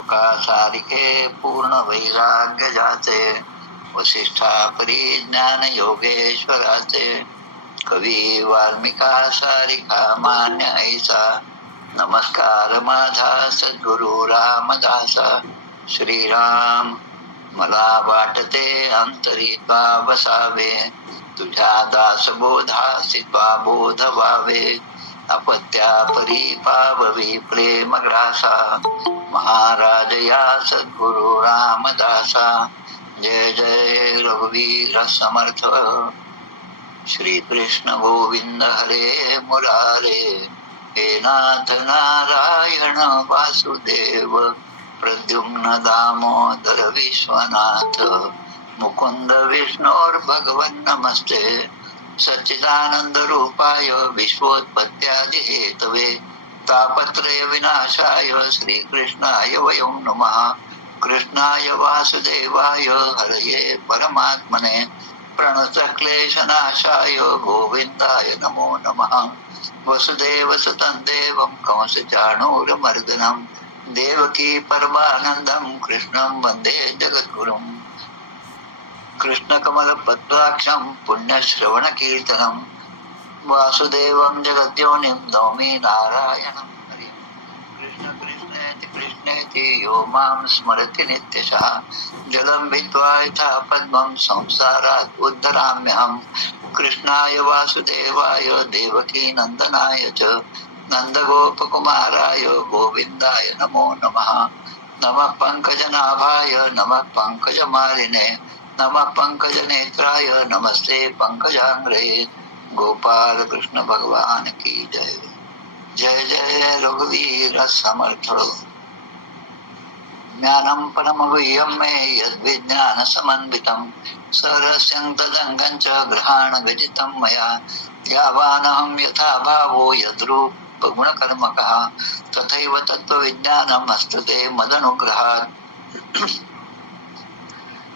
तुका सारिखे पूर्ण वैराग्य जाचे, वसिष्ठा परिज्ञान योगेश्वराचे. कवी वाल्मिका सारिखा मान्य ऐसा, नमस्कार माझा सद्गुरु रामदासा. श्रीराम मला वाटते अंतरी त्वा बसावे, तुझ्या दासबोधासी त्वा बोध व्हावे. अपत्या परी पाववी प्रेम ग्रासा, महाराज या सद्गुरु रामदासा. जय जय रघुवीर समर्थ. श्री कृष्ण गोविंद हरे मुरारे, हे नाथ नारायण वासुदेव. प्रद्युम्न दामोदर विश्वनाथ, मुकुंद विष्णोर भगवन् नमस्ते. सच्चिदानंद रूपाय विश्वोत्पत्त्यादि हेतवे, तापत्रय विनाशाय श्रीकृष्णाय वयं नमः. कृष्णाय वासुदेवाय हरये परमात्मने, प्रणतक्लेशनाशाय गोविंदाय नमो नमः. वसुदेव सुतं देवं कंसचाणूरमर्दनं, देवकी परमानन्दं कृष्णं वन्दे जगद्गुरुं. कृष्णकमलपत्राक्षं पुण्यश्रवणकीर्तनं, वासुदेवं जगद्योनिं नौमि नारायणं हरिं. कृष्ण कृष्णेति कृष्णेति यो मां स्मरति नित्यशः, जलं भित्त्वा यथा पद्मं संसारात् उद्धराम्यहम्. कृष्णाय वासुदेवाय देवकी नन्दनाय च, नन्दगोपकुमाराय गोविन्दाय नमो नमः. नमः पङ्कजनाभाय नमः पङ्कजमालिने, नमः पंकजनेत्राय नमस्ते पंकजांग्रे. गोपाल कृष्ण भगवान की जय. जय जय रघुवीर समर्थ. ज्ञानं परमगुह्यं मे यद्विज्ञान समन्वितं, सरस्यं तदङ्गं च ग्रहाणगजितं मया. यावानहं यथा भावो यद्रूप गुणकर्मकः, तथैव तत्त्वविज्ञानम् अस्तुते मदनुग्रहात्.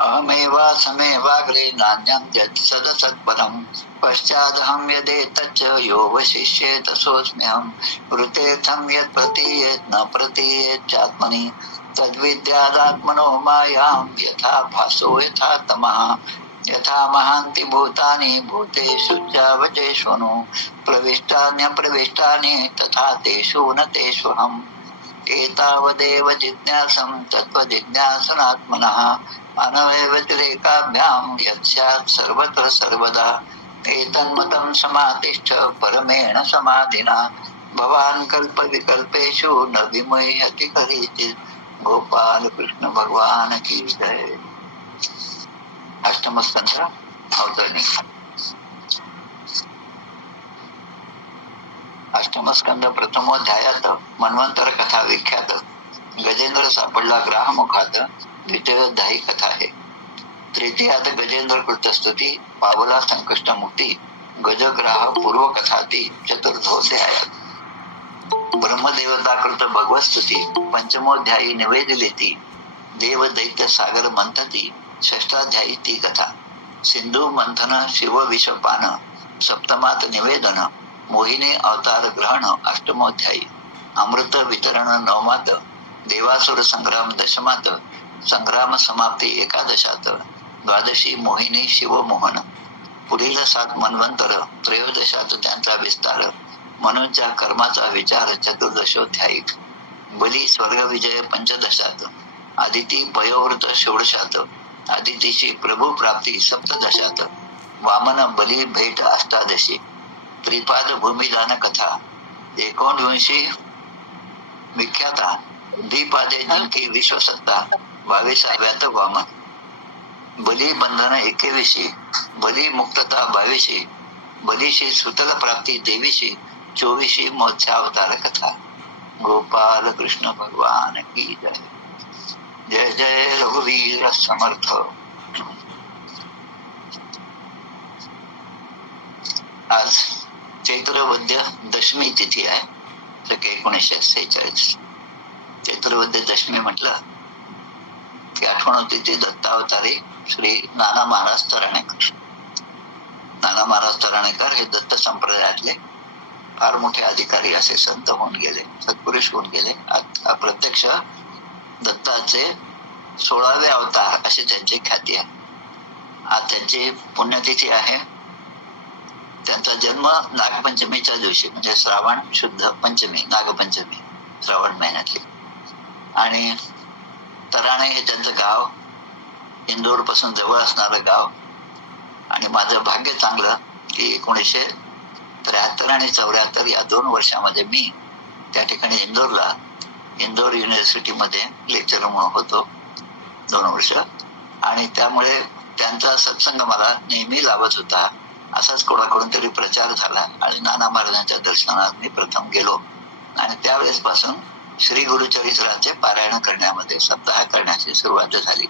अहमेवासमेवाग्रे नान्यं यत्सदसत्परं, पश्चादहं यदेतच्च यो वशिष्येत सोऽस्म्यहम्. ऋतेऽर्थं यत् प्रतीयेत् न प्रतीयेत् चात्मनि, तद्विद्यादात्मनो मायां यथा भासो यथा तमः. यथा महान्ति भूतानि भूतेषु चावचेष्वनु, प्रविष्टान्यप्रविष्टानि तथा तेषु न तेष्वहम्. एतावदेव जिज्ञासं तत्त्वजिज्ञासनात्मनः, अनवयव्यतिरेकाभ्यां यत् सर्वत्र सर्वदा. एतन्मतं समातिष्ठ परमेण समाधिना, भवान् कल्पविकल्पेषु न विमुह्यति कदाचित्. गोपाल कृष्ण भगवान की जय. अष्टम स्कंध अवतरणी. अष्टम स्कंद प्रथमोध्यायात मन्वंतर कथा विख्यात. गजेंद्र सापडला ग्राहमुखात द्वितीयोध्यायी कथा आहे. तृतीयात गजेंद्र कृतस्तुती, पावला संकष्ट मुक्ती, गजग्राह पूर्व कथाती. चतुर्थोध्यायात ब्रह्मदेवताकृत भगवस्तुती, पंचमोध्यायी निवेदिलेती, देव दैत्य सागर मंथती. षष्ठाध्यायी ती कथा. सिंधू मंथन शिव विषपान. सप्तमात निवेदन, मोहिनी अवतार ग्रहण. अष्टमोध्यायी अमृत वितरण. नवमात देवासुर संग्राम. दशमात संग्राम समाप्ती. एकादशात द्वादशी मोहिनी शिवमोहन. पुढील 7 मन्वंतर. त्रयोदशात त्यांचा विस्तार. मनूच्या कर्माचा विचार. चतुर्दशोध्यायी बली स्वर्ग विजय. पंचदशात आदिती पयोवृत. षोडशात आदितीची प्रभू प्राप्ती. सप्तदशात वामन बली भेट. अष्टादशी त्रिपाद भूमिदान कथा. 19 विख्याता. द्विपादे जिंकी विश्वसत्ता. 22व्यात वामन बली बंधन. 21 बली मुक्तता. 22 बलीशी सुतल प्राप्ती. 23 24 मोक्षावतार कथा. गोपाल कृष्ण भगवान की जय. जय जय रघुवीर समर्थ. आज चैत्रवद्य दशमी तिथी आहे. 1946. चैत्रवद्य दशमी म्हटलं की आठवण होती ती दत्तावतारी श्री नाना महाराज तराणेकर. नाना महाराज तराणेकर हे दत्त संप्रदायातले फार मोठे अधिकारी असे संत होऊन गेले, सत्पुरुष होऊन गेले. प्रत्यक्ष दत्ताचे 16वे अवतार अशी त्यांची ख्याती आहे. आज त्यांची पुण्यतिथी आहे. त्यांचा जन्म नागपंचमीच्या दिवशी म्हणजे श्रावण शुद्ध पंचमी, नागपंचमी श्रावण महिन्यातली. आणि तराणे हे त्यांचं गाव, इंदोर पासून जवळ असणारं गाव. आणि माझं भाग्य चांगलं की 1973 आणि 74 या 2 वर्षामध्ये मी त्या ठिकाणी इंदोर युनिव्हर्सिटीमध्ये लेक्चर म्हणून होतो 2 वर्ष. आणि त्यामुळे त्यांचा सत्संग मला नेहमी लाभत होता. असाच कोणाकडून तरी प्रचार झाला आणि नाना महाराजांच्या दर्शनात मी प्रथम गेलो. आणि त्यावेळेस पासून श्री गुरुचरित्राचे पारायण करण्यामध्ये सप्ताह करण्याची सुरुवात झाली.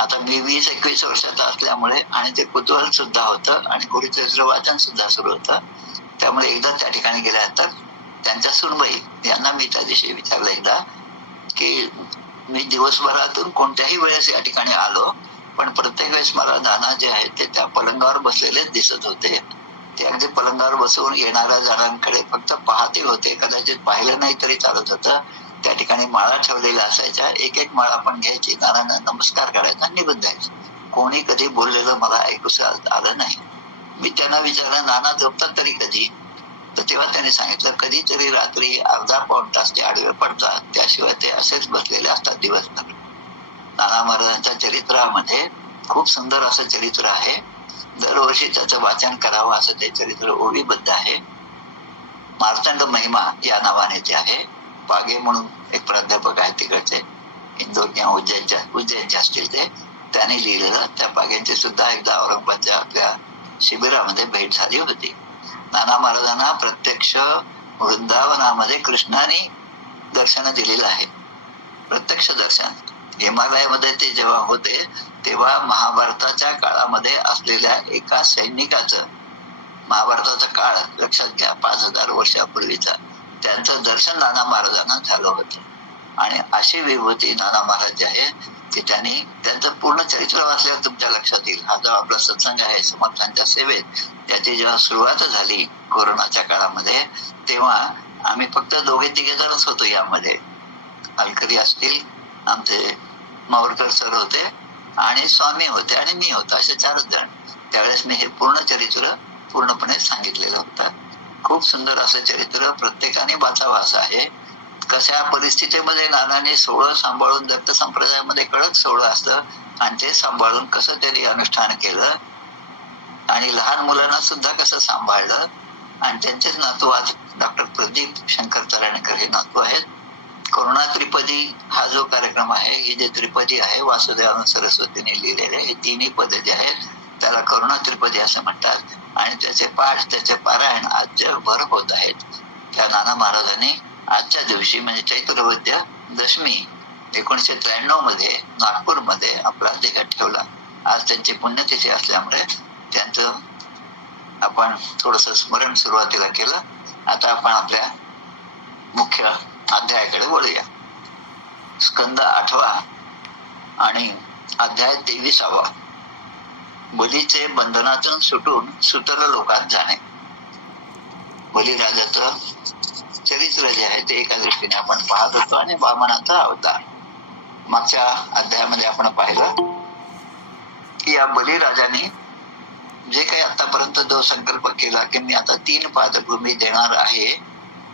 आता मी 20-21 वर्षाचा असल्यामुळे आणि ते कुतूहल सुद्धा होतं आणि गुरुचरित्र वाचन सुद्धा सुरू होतं. त्यामुळे एकदा त्या ठिकाणी गेल्यानंतर त्यांच्या सुनबाई यांना मी त्या दिवशी विचारलं एकदा की मी दिवसभरातून कोणत्याही वेळेस या ठिकाणी आलो, पण प्रत्येक वेळेस मला नाना जे आहेत ते त्या पलंगावर बसलेलेच दिसत होते. ते अगदी पलंगावर बसून येणाऱ्या जणांकडे फक्त पाहते होते, कदाचित पाहिलं नाही तरी चालत होतं. त्या ठिकाणी माळा ठेवलेल्या असायच्या, एक माळा पण घ्यायची, नानांना नमस्कार करायचा, निघून जायचं. कोणी कधी बोललेलं मला ऐकू आलं नाही. मी त्यांना विचारलं, नाना झोपतात तरी कधी? तर तेव्हा त्यांनी सांगितलं, कधीतरी रात्री अर्धा-पाऊण तास ते आडवे पडतात, त्याशिवाय ते असेच बसलेले असतात दिवसभर. नाना महाराजांच्या चरित्रामध्ये खूप सुंदर असं चरित्र आहे. दरवर्षी त्याचं वाचन करावं असं ते चरित्र ओळीबद्ध आहे. मार्तंड महिमा या नावाने ते आहे. पागे म्हणून एक प्राध्यापक आहे तिकडचे, इंदोर किंवा उज्जैनचे असतील ते, त्यांनी लिहिलेलं. त्या पाग्यांची सुद्धा एकदा औरंगाबादच्या आपल्या शिबिरामध्ये भेट झाली होती. नाना महाराजांना प्रत्यक्ष वृंदावनामध्ये कृष्णाने दर्शन दिलेलं आहे, प्रत्यक्ष दर्शन. हिमालयामध्ये ते जेव्हा होते तेव्हा महाभारताच्या काळामध्ये असलेल्या एका सैनिकाचं, महाभारताचा काळ लक्षात घ्या, 5000 वर्षापूर्वीचा, त्यांचं दर्शन नाना महाराजांना झालं होतं. आणि अशी विभूती नाना महाराज जे आहे की त्यांनी त्यांचं पूर्ण चरित्र वाचल्यावर तुमच्या लक्षात येईल. हा जो आपला सत्संग आहे समर्थांच्या सेवेत, त्याची जेव्हा सुरुवात झाली कोरोनाच्या काळामध्ये, तेव्हा आम्ही फक्त 2-3 जणच होतो यामध्ये. अलकरी असतील, आमचे मावरकर सर होते आणि स्वामी होते आणि मी होतो, असे 4च जण. त्यावेळेस मी हे पूर्ण चरित्र पूर्णपणे सांगितलेलं होतं. खूप सुंदर असं चरित्र, प्रत्येकाने वाचावं असं आहे. कशा परिस्थितीमध्ये नानाने सोहळं सांभाळून, दत्त संप्रदायामध्ये कडक सोहळं असतं आणि ते सांभाळून कसं त्यांनी अनुष्ठान केलं आणि लहान मुलांना सुद्धा कसं सांभाळलं. आणि त्यांचेच नातू आज डॉक्टर प्रदीप शंकर तराणेकर हे नातू आहेत. करुणा त्रिपदी हा जो कार्यक्रम आहे, हे जे त्रिपदी आहे वासुदेवानंद सरस्वतीने लिहिलेले, हे 3ही पद जे आहेत त्याला करुणा त्रिपदी असं म्हणतात. आणि त्याचे पाठ, त्याचे पारायण आज जगभर होत आहेत. त्या नाना महाराजांनी आजच्या दिवशी म्हणजे चैत्रवद्य दशमी 1993 मध्ये नागपूरमध्ये आपला देहात ठेवला. आज त्यांची पुण्यतिथी असल्यामुळे त्यांचं आपण थोडस स्मरण सुरुवातीला केलं. आता आपण आपल्या मुख्य अध्यायाकडे वळूया. स्कंद 8वा आणि अध्याय 23वा. बलीचे बंधनातून सुटून सुतर लोकात जाणे. बलिराजाचं चरित्र जे आहे ते एका दृष्टीने आपण पाहत होतो आणि वामनाचा अवतार. मागच्या अध्यायामध्ये आपण पाहिलं की या बलिराजाने जे काही आतापर्यंत जो संकल्प केला की मी आता 3 पादभूमी देणार आहे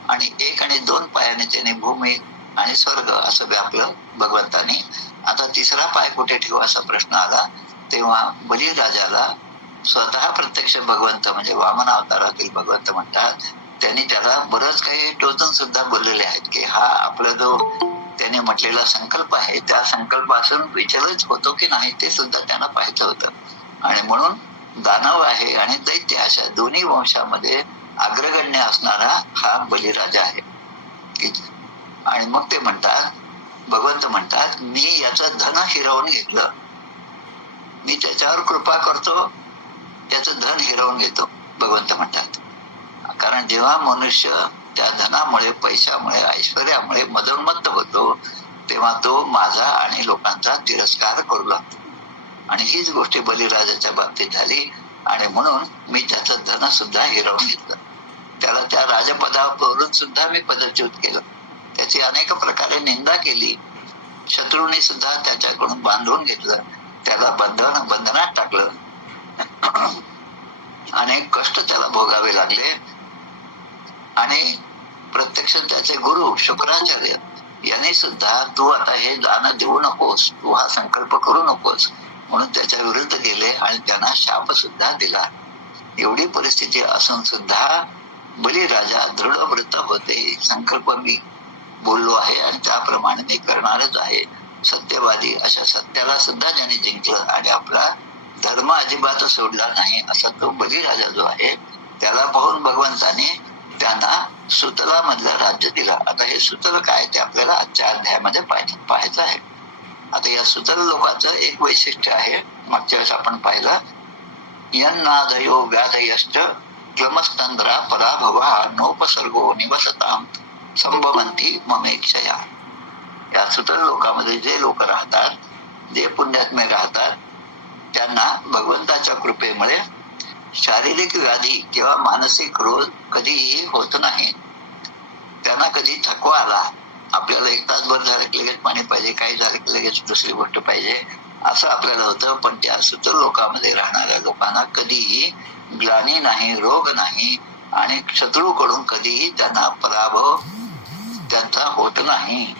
आणि 1 आणि 2 पायाने त्याने भूमी आणि स्वर्ग असं व्यापलं भगवंतानी. आता 3रा पाय कुठे ठेवू असा प्रश्न आला. तेव्हा बलिराजाला स्वतः प्रत्यक्ष भगवंत म्हणजे वामन अवतारातील भगवंत म्हणतात, त्यांनी त्याला बरंच काही टोचून सुद्धा बोललेले आहेत की हा आपला जो त्याने म्हटलेला संकल्प आहे त्या संकल्पापासून विचलित होतो की नाही ते सुद्धा त्यांना पाहायचं होतं. आणि म्हणून दानव आहे आणि दैत्य अशा दोन्ही वंशामध्ये अग्रगण्य असणारा हा बलिराजा आहे. आणि मग ते म्हणतात, भगवंत म्हणतात, मी याचं धन हिरावून घेतलं, मी त्याच्यावर कृपा करतो, त्याचं धन हिरावून घेतो, भगवंत म्हणतात. कारण जेव्हा मनुष्य त्या धनामुळे, पैशामुळे, ऐश्वर्यामुळे मदोन्मत्त होतो तेव्हा तो माझा आणि लोकांचा तिरस्कार करू लागतो. आणि हीच गोष्ट बलिराजाच्या बाबतीत झाली. आणि म्हणून मी त्याचं धन सुद्धा हिरावून घेतलं, त्याला त्या राजपदावरून सुद्धा मी पदच्युत केलं, त्याची अनेक प्रकारे निंदा केली. शत्रूने सुद्धा त्याच्याकडून बांधून घेतलं, त्याला बंधनात टाकलं. अनेक कष्ट त्याला भोगावे लागले. आणि प्रत्यक्ष त्याचे गुरु शुक्राचार्य यांनी सुद्धा तू आता हे दान देऊ नकोस, तू हा संकल्प करू नकोस म्हणून त्याच्या विरुद्ध गेले आणि त्यांना शाप सुद्धा दिला. एवढी परिस्थिती असून सुद्धा बलिराजा दृढव्रत होते. संकल्प मी बोललो आहे आणि त्याप्रमाणे मी करणारच आहे. सत्यवादी अशा सत्याला सुद्धा ज्याने जिंकलं आणि आपला धर्म अजिबात सोडला नाही असा तो बलिराजा जो आहे, त्याला पाहून भगवंताने त्यांना सुतला मधलं राज्य दिलं. आता हे सुतल काय ते आपल्याला आजच्या अध्यायामध्ये पाहायचं आहे. आता या सुतल लोकांचं एक वैशिष्ट्य आहे, मागच्या वेळेस आपण पाहिलं, यन्नादयो व्याधयश्च क्लमस्तंद्रा पराभवा नोपसर्गो निवसताम संभवंती ममेक्षया. या सुतल लोकांमध्ये जे लोक राहतात, जे पुण्यात्मे राहतात, त्यांना भगवंताच्या कृपेमुळे शारीरिक व्याधी किंवा मानसिक रोग कधीही होत नाही. त्यांना कधी थकवा आला, आपल्याला एक तासभर झालं की लगेच पाणी पाहिजे, काही झालं की लगेच दुसरी गोष्ट पाहिजे, असं आपल्याला होतं. पण त्या सुतल लोकांमध्ये राहणाऱ्या लोकांना कधीही ग्लानी नाही, रोग नाही आणि शत्रूकडून कधीही त्यांना पराभव त्यांचा होत नाही.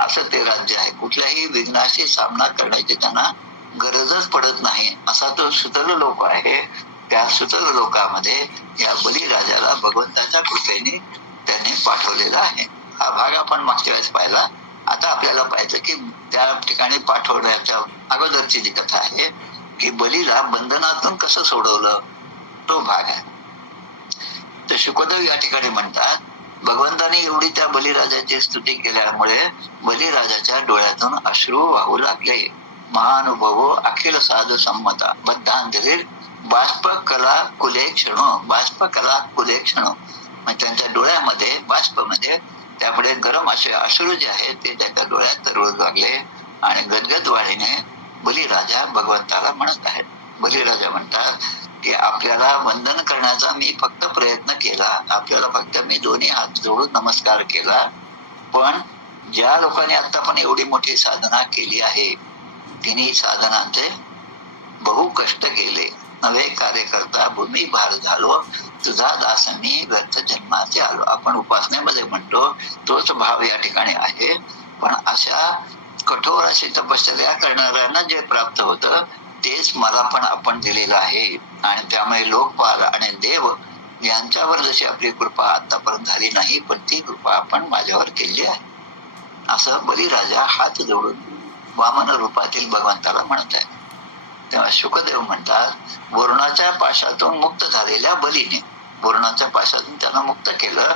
असं ते राज्य आहे. कुठल्याही विघ्नाशी सामना करण्याची त्यांना गरजच पडत नाही, असा तो सुतल लोक आहे. त्या सुतल लोकांमध्ये या बलिराजाला भगवंताच्या कृपेने त्याने पाठवलेला आहे. हा भाग आपण मागच्या वेळेस पाहिला. आता आपल्याला पाहायचं की त्या ठिकाणी पाठवण्याच्या अगोदरची जी कथा आहे की बलीला बंधनातून कसं सोडवलं, तो भाग आहे. तर शुकदेव या ठिकाणी म्हणतात, भगवंताने एवढी त्या बलिराजाची स्तुती केल्यामुळे बलिराजाच्या डोळ्यातून अश्रू वाहू लागले. महानुभवो अखिल साधू संमता बद्धांजली बाष्प कला कुले क्षणो. त्यांच्या डोळ्यामध्ये बाष्पमध्ये त्यापुढे गरम असे अश्रू जे आहेत ते त्याच्या डोळ्यात तरळू लागले आणि गदगद वाढीने बलिराजा भगवंताला म्हणत आहेत. बलिराजा म्हणतात की आपल्याला वंदन करण्याचा मी फक्त प्रयत्न केला, आपल्याला फक्त मी दोन्ही हात जोडून नमस्कार केला, पण ज्या लोकांनी आता पण एवढी मोठी साधना केली आहे, तिन्ही साधनांचे बहु कष्ट केले. नवे कार्य करता भूमी भार झालो, तुझा दास मी व्यर्थ जन्माचे आलो. आपण उपासनेमध्ये म्हणतो तोच भाव या ठिकाणी आहे. पण अशा कठोर अशी तपश्चर्या करणाऱ्यांना जे प्राप्त होतं तेच मला पण आपण दिलेलं आहे. आणि त्यामुळे लोकपाल आणि देव यांच्यावर जशी आपली कृपा आतापर्यंत झाली नाही, पण ती कृपा आपण माझ्यावर केली आहे, असं बलिराजा हात जोडून वामन रूपातील भगवंताला म्हणत आहे. तेव्हा शुकदेव म्हणतात, वरुणाच्या पाशातून मुक्त झालेल्या बलीने, वरुणाच्या पाशातून त्यांना मुक्त केलं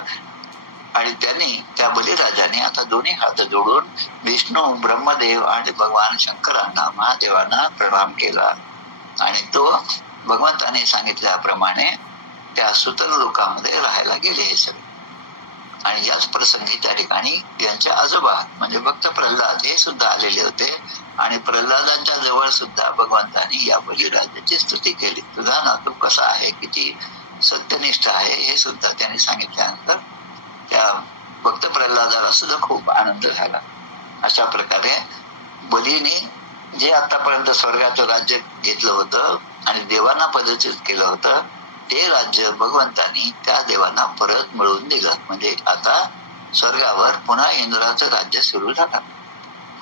आणि त्यांनी त्या बलिराजाने आता दोन्ही हात जोडून विष्णू, ब्रह्मदेव आणि भगवान शंकरांना, महादेवांना प्रणाम केला. आणि तो भगवंताने सांगितल्याप्रमाणे त्या सुतल लोकांमध्ये राहायला गेले हे सगळे. आणि याच प्रसंगी त्या ठिकाणी यांचे आजोबा म्हणजे भक्त प्रल्हाद हे सुद्धा आलेले होते. आणि प्रल्हादांच्या जवळ सुद्धा भगवंताने या बलिराजाची स्तुती केली. तुझा नातू कसा आहे, किती सत्यनिष्ठ आहे हे सुद्धा त्यांनी सांगितल्यानंतर त्या भक्त प्रल्हादाला सुद्धा खूप आनंद झाला. अशा प्रकारे बलीने जे आतापर्यंत स्वर्गाचं राज्य घेतलं होतं आणि देवांना पदच्युत केलं होतं, ते राज्य भगवंतानी त्या देवांना परत मिळवून दिलं. म्हणजे आता स्वर्गावर पुन्हा इंद्राचं राज्य सुरू झालं.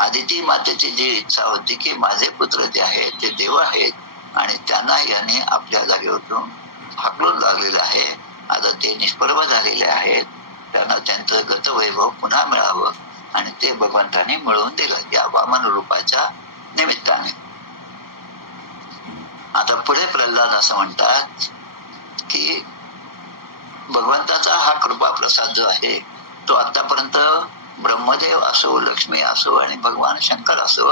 आदिती मातेची जी इच्छा होती की माझे पुत्र जे आहेत ते देव आहेत आणि त्यांना याने आपल्या जागेवरून हाकलून लागलेले आहे, आता ते निष्प्रभ झालेले आहेत, त्यांना त्यांचं गतवैभव पुन्हा मिळावं आणि ते भगवंताने मिळवून दिलं या वामन रूपाच्या निमित्ताने. आता पुढे प्रल्हाद असं म्हणतात की भगवंताचा हा कृपा प्रसाद जो आहे तो आतापर्यंत ब्रह्मदेव असो, लक्ष्मी असो आणि भगवान शंकर असो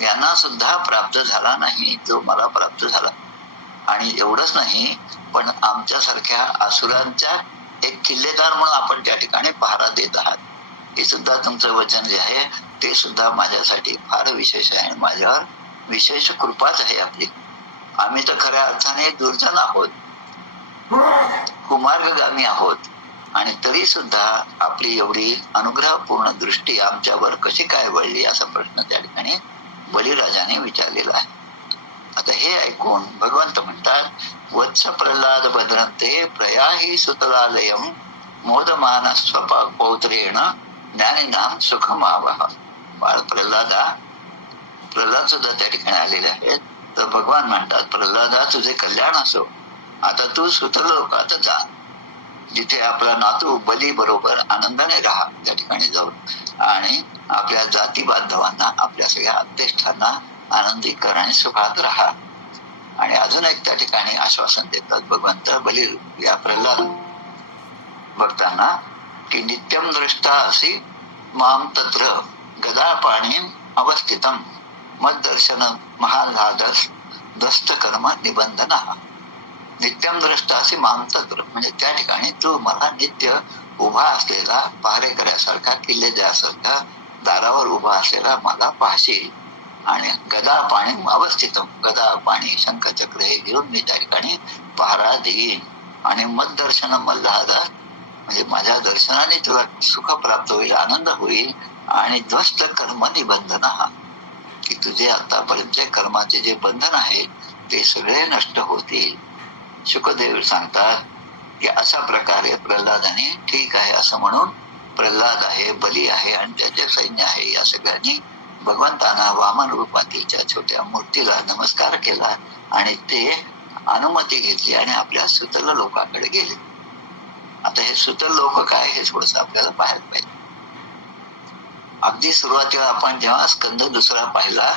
यांना सुद्धा प्राप्त झाला नाही, जो मला प्राप्त झाला. आणि एवढंच नाही, पण आमच्यासारख्या असुरांच्या एक किल्लेदार म्हणून आपण त्या ठिकाणी पहारा देत आहात. हे सुद्धा तुमचं वचन जे आहे ते सुद्धा माझ्यासाठी फार विशेष आहे आणि माझ्यावर विशेष कृपाच आहे आपली. आम्ही तर खऱ्या अर्थाने दुर्जन आहोत, कुमार्गगामी आहोत, आणि तरी सुद्धा आपली एवढी अनुग्रहपूर्ण दृष्टी आमच्यावर कशी काय वळली असा प्रश्न त्या ठिकाणी बलिराजाने विचारलेला आहे. आता हे ऐकून भगवंत म्हणतात वत्स प्रल्हाद भद्रंते प्रयाही सुतलालयम मोदमान स्वपौत्रेण ज्ञानीनाम सुखमावह. बाळ प्रल्हाद सुद्धा त्या ठिकाणी आलेले आहेत. तर भगवान म्हणतात प्रल्हादा तुझे कल्याण असो, आता तू सुतलोकात जा, जिथे आपला नातू बली बरोबर आनंदाने राहा, त्या ठिकाणी जाऊन आणि आपल्या जाती बांधवांना आपल्या सगळ्या अध्यक्षांना आनंदी कर आणि सुखात राहा. आणि अजून एक त्या ठिकाणी आश्वासन देतात भगवंत बली या प्रल्हाद भक्तांना की नित्यम दृष्टा असी माम तत्र गदा पाणी अवस्थितम मद दर्शन महालादस दस्त कर्म निबंधन. नित्यम दृष्टासी माम तत्र म्हणजे त्या ठिकाणी तू मला नित्य उभा असलेला पहारेकऱ्यासारखा किल्लेदारासारखा दारावर उभा असलेला मला पाहशील. आणि गदा पाणी अवस्थितम गदा पाणी शंखचक्र हे घेऊन मी त्या ठिकाणी पहारा देईन. आणि मद दर्शन मल्हादा म्हणजे माझ्या दर्शनाने तुला सुख प्राप्त होईल, आनंद होईल. आणि ध्वस्त कर्म निबंधन की तुझे आतापर्यंतचे कर्माचे जे बंधन आहे ते सगळे नष्ट होतील. शुकदेव सांगतात की अशा प्रकारे प्रल्हादाने ठीक आहे असं म्हणून प्रल्हाद आहे, बली आहे आणि त्याचे सैन्य आहे या सगळ्यांनी भगवंतांना वामन रूपातील त्या छोट्या मूर्तीला नमस्कार केला आणि ते अनुमती घेतली आणि आपल्या सुतल लोकांकडे गेले. आता हे सुतल लोक काय हे थोडस आपल्याला पाहायला पाहिजे. अगदी सुरुवातीला आपण जेव्हा स्कंद दुसरा पाहिला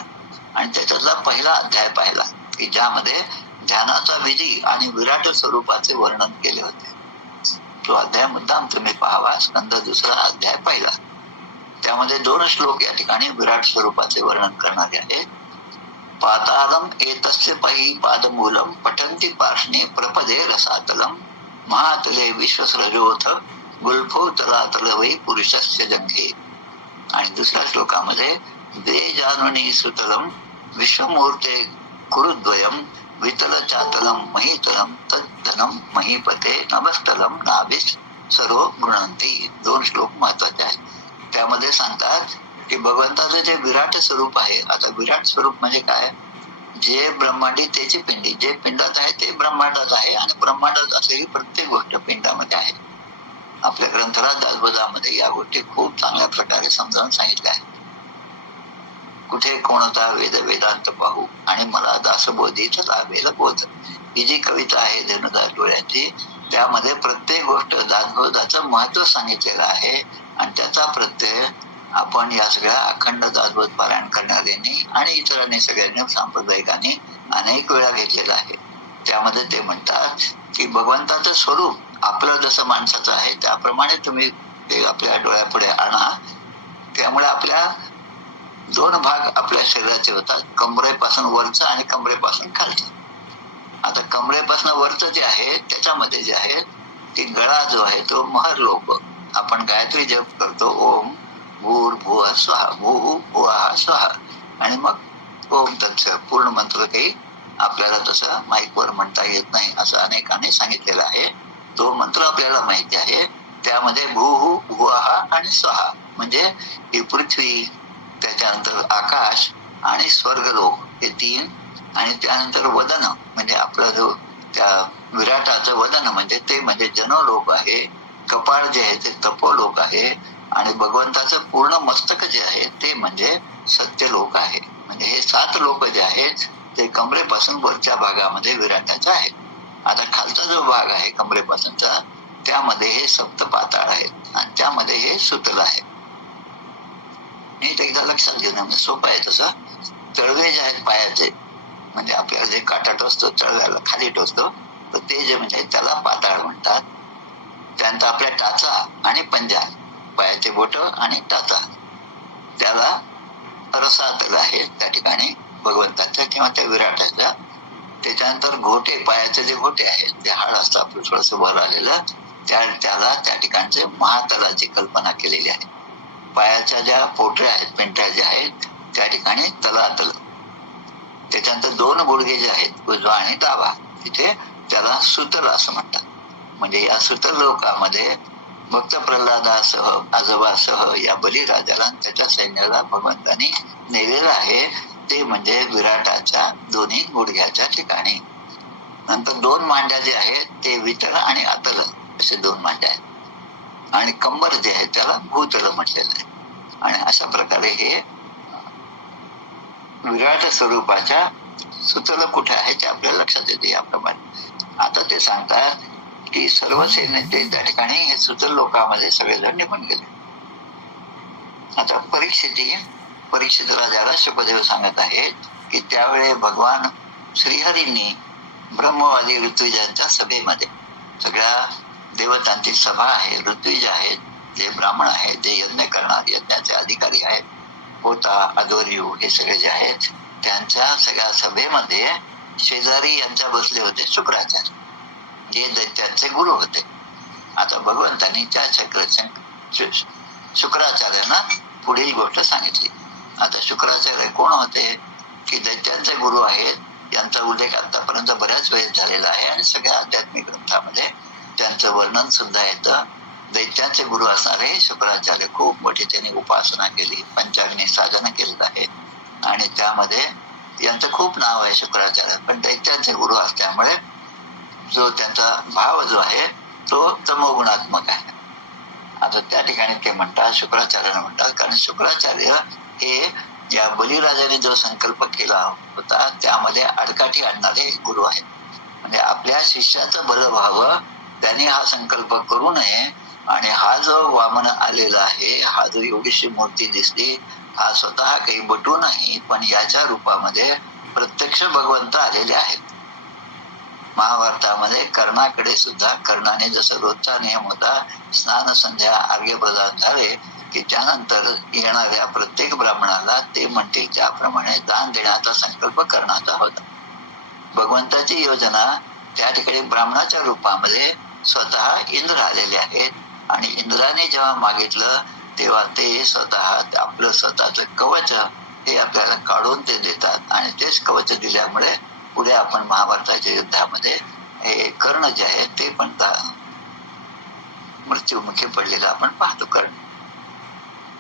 आणि त्याच्यातला पहिला अध्याय पाहिला की ज्यामध्ये ध्यानाचा विधी आणि विराट स्वरूपाचे वर्णन केले होते, तो अध्याय मुद्दाम तुम्ही पाहावा. स्कंद दुसरा अध्याय पहिला, त्यामध्ये 2 श्लोक या ठिकाणी विराट स्वरूपाचे वर्णन करणारे आहेत. पातालम एतस्य पही पादमूलम पठंती पार्ष्णे प्रपदे रसातलम महातले विश्वसृजोथ गुल्फो तलातल वै पुरुषस्य जंघे. आणि दुसऱ्या श्लोकामध्ये दे जानुनी सुतलम विश्वमूर्ते कुरुद्वयम वितल चातलम महीतलम तद्धनम महीपते नभस्थलम नाभिस सर्व गृणंती. 2 श्लोक महत्वाचे आहेत. त्यामध्ये सांगतात की भगवंताचं जे विराट स्वरूप आहे, आता विराट स्वरूप म्हणजे काय, जे ब्रह्मांडी त्याची पिंडी, जे पिंडात आहे ते ब्रह्मांडात आहे आणि ब्रह्मांडात असलेली प्रत्येक गोष्ट पिंडामध्ये आहे. आपल्या ग्रंथराज दासबोधामध्ये या गोष्टी खूप चांगल्या प्रकारे समजावून सांगितल्या आहेत. कुठे कोणता वेद वेदांत पाहू आणि मला दासबोधीच लाभेल बोध, ही जी कविता आहे धनुदास डोळ्यांची, त्यामध्ये प्रत्येक गोष्ट दासबोधाचं महत्व सांगितलेलं आहे. आणि त्याचा प्रत्यय आपण या सगळ्या अखंड दासबोध पारायण करणाऱ्यांनी आणि इतरांनी सगळ्यांनी सांप्रदायिकांनी अनेक वेळा घेतलेला आहे. त्यामध्ये ते म्हणतात की भगवंताचं स्वरूप आपलं जसं माणसाचं आहे त्याप्रमाणे तुम्ही ते आपल्या डोळ्यापुढे आणा. त्यामुळे आपल्या 2 भाग आपल्या शरीराचे होतात, कमरेपासून वरचं आणि कमरेपासून खालचं. आता कमरेपासून वरचं जे आहे त्याच्यामध्ये जे आहे की गळा जो आहे तो महर लोक, आपण गायत्री जप करतो ओम भूर भुवा स्वाहा भू भुवा स्वाहा आणि मग ओम तत्स पूर्ण मंत्र काही आपल्याला तसं माईकवर म्हणता येत नाही असं अनेकांनी सांगितलेलं आहे. तो मंत्र आपल्याला माहिती आहे. त्यामध्ये भू भुवा आणि स्वाहा म्हणजे ही पृथ्वी, त्याच्यानंतर आकाश आणि स्वर्गलोक हे 3, आणि त्यानंतर वदन म्हणजे आपला जो त्या विराटाचं वदन म्हणजे ते म्हणजे जनोलोक आहे, कपाळ जे आहे ते तपोलोक आहे आणि भगवंताचं पूर्ण मस्तक जे आहे ते म्हणजे सत्यलोक आहे. म्हणजे हे 7 लोक जे आहेत ते कमरेपासून वरच्या भागामध्ये विराटाचे आहेत. आता खालचा जो भाग आहे कमरेपासूनचा त्यामध्ये हे सप्त पाताळ आहेत आणि त्यामध्ये हे सुतल आहे. नीट एकदा लक्षात घेणं म्हणजे सोपं आहे. तसं तळवे जे आहेत पायाचे म्हणजे आपल्याला जे काटा टोचतो तळव्याला खाली टोचतो तर ते जे म्हणजे त्याला पाताळ म्हणतात. त्यानंतर आपल्या टाचा आणि पंजा, पायाचे बोट आणि टाचा, त्याला रसातल आहे त्या ठिकाणी भगवंताच्या किंवा त्या विराटाच्या. त्याच्यानंतर घोटे, पायाचे जे घोटे आहेत ते हाड असतं आपलं थोडस वर आलेलं, त्याला त्या ठिकाणचे महातलाची कल्पना केलेली आहे. पायाच्या ज्या पोटऱ्या आहेत, पेंट्या ज्या आहेत त्या ठिकाणी तलातल. त्याच्यानंतर 2 गुडघे जे आहेत उजवा आणि डावा, तिथे त्याला सुतल असं म्हणतात. म्हणजे या सुतल लोकामध्ये भक्त प्रल्हादासह आजोबासह या बलिराजाला त्याच्या सैन्याला भगवंतानी नेलेलं आहे, ते म्हणजे विराटाच्या दोन्ही गुडघ्याच्या ठिकाणी. नंतर 2 मांड्या जे आहेत ते वितल आणि अतल असे 2 मांड्या आहेत, आणि कंबर जे आहे त्याला भूतल म्हटलेलं आहे. आणि अशा प्रकारे हे विराट स्वरूपाच्या सुतल कुठे आहे ते आपल्या लक्षात येते याप्रमाणे. आता ते सांगतात की सर्व सेनेचे त्या ठिकाणी हे सुतल लोकांमध्ये सगळेजण निघून गेले. आता परीक्षित राजाला शुकदेव सांगत आहेत की त्यावेळी भगवान श्रीहरींनी ब्रह्मवादी ऋत्विजांच्या सभेमध्ये, सगळ्या देवतांची सभा आहे, ऋत्विज आहेत, जे ब्राह्मण आहेत, जे यज्ञ करणार, यज्ञाचे अधिकारी आहेत, होता अध्वर्यू हे सगळे जे आहेत, त्यांच्या सगळ्या सभेमध्ये शेजारी यांच्या बसले होते शुक्राचार्य, जे दैत्यांचे गुरु होते. आता भगवंतांनी त्या शुक्राचार्यांना पुढील गोष्ट सांगितली. आता शुक्राचार्य कोण होते की दैत्यांचे गुरु आहेत, यांचा उल्लेख आतापर्यंत बऱ्याच वेळेस झालेला आहे आणि सगळ्या आध्यात्मिक ग्रंथामध्ये त्यांचं वर्णन सुद्धा येतं. दैत्यांचे गुरु असणारे शुक्राचार्य खूप मोठी त्यांनी उपासना केली, पंचाग्नी साधना केलेलं आहे आणि त्यामध्ये यांचं खूप नाव आहे शुक्राचार्य. पण दैत्यांचे गुरु असल्यामुळे जो त्यांचा भाव जो आहे तो तमोगुणात्मक आहे. आता त्या ठिकाणी ते म्हणतात, शुक्राचार्यांना म्हणतात, कारण शुक्राचार्य हे या बलिराजाने जो संकल्प केला होता त्यामध्ये आडकाठी आणणारे गुरु आहेत. म्हणजे आपल्या शिष्याचं बरं व्हावं त्याने हा संकल्प करू नये. आणि हा जो वामन आलेला आहे, हा जो एवढीशी मूर्ती दिसली, हा स्वतः काही बटू नाही, पण याच्या रूपामध्ये प्रत्यक्ष भगवंत आलेले आहेत. महाभारतामध्ये कर्णाकडे सुद्धा, कर्णाने जसं रोजचा नियम होता, स्नान संध्या अर्घ्य प्रदान झाले की त्यानंतर येणाऱ्या प्रत्येक ब्राह्मणाला ते म्हणतील त्याप्रमाणे दान देण्याचा संकल्प कर्णाचा होता. भगवंताची योजना त्या ठिकाणी ब्राह्मणाच्या रूपामध्ये स्वतः इंद्र आलेले आहेत आणि इंद्राने जेव्हा मागितलं तेव्हा ते स्वतः आपलं स्वतःचं कवच हे आपल्याला काढून ते देतात आणि तेच कवच दिल्यामुळे पुढे आपण महाभारताच्या युद्धामध्ये हे कर्ण जे आहे ते पण मृत्युमुखी पडलेलं आपण पाहतो कर्ण.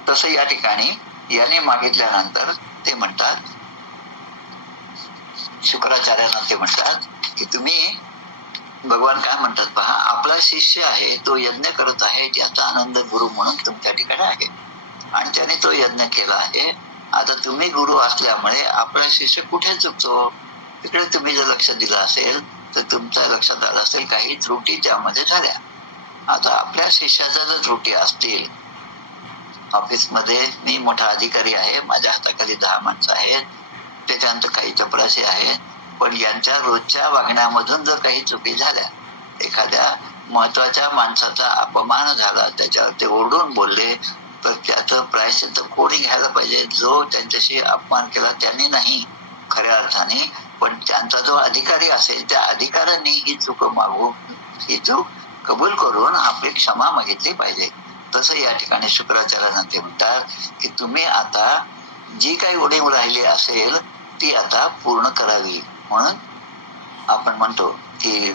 तसं या ठिकाणी याने मागितल्यानंतर ते म्हणतात, शुक्राचार्यांना ते म्हणतात की तुम्ही, भगवान काय म्हणतात पहा, आपला शिष्य आहे तो यज्ञ करत आहे, याचा आनंद गुरु म्हणून तुमच्या ठिकाणी आहे आणि त्याने तो यज्ञ केला आहे. आता तुम्ही गुरु असल्यामुळे आपला शिष्य कुठे चुकतो तिकडे तुम्ही जर लक्ष दिलं असेल तर तुमच्या लक्षात आलं असेल काही त्रुटी त्यामध्ये झाल्या. आता आपल्या शिष्याच्या जर त्रुटी असतील, ऑफिसमध्ये मी मोठा अधिकारी आहे, माझ्या हाताखाली 10 माणसं आहेत, त्याच्यानंतर काही चपराशी आहेत, पण यांच्या रोजच्या वागण्यामधून जर काही चुकी झाल्या, एखाद्या महत्वाच्या माणसाचा अपमान झाला, त्याच्यावर ते ओरडून बोलले, तर त्याचं प्रायश्चित्त कोणी घ्यायला पाहिजे? जो त्यांच्याशी अपमान केला त्यांनी नाही खऱ्या अर्थाने, पण त्यांचा जो अधिकारी असेल त्या अधिकाऱ्यांनी ही चूक ही चूक कबूल करून आपली क्षमा मागितली पाहिजे. तसं या ठिकाणी शुक्राचार्यांना ते म्हणतात की तुम्ही आता जी काही उणीव राहिली असेल ती आता पूर्ण करावी. म्हणून आपण म्हणतो की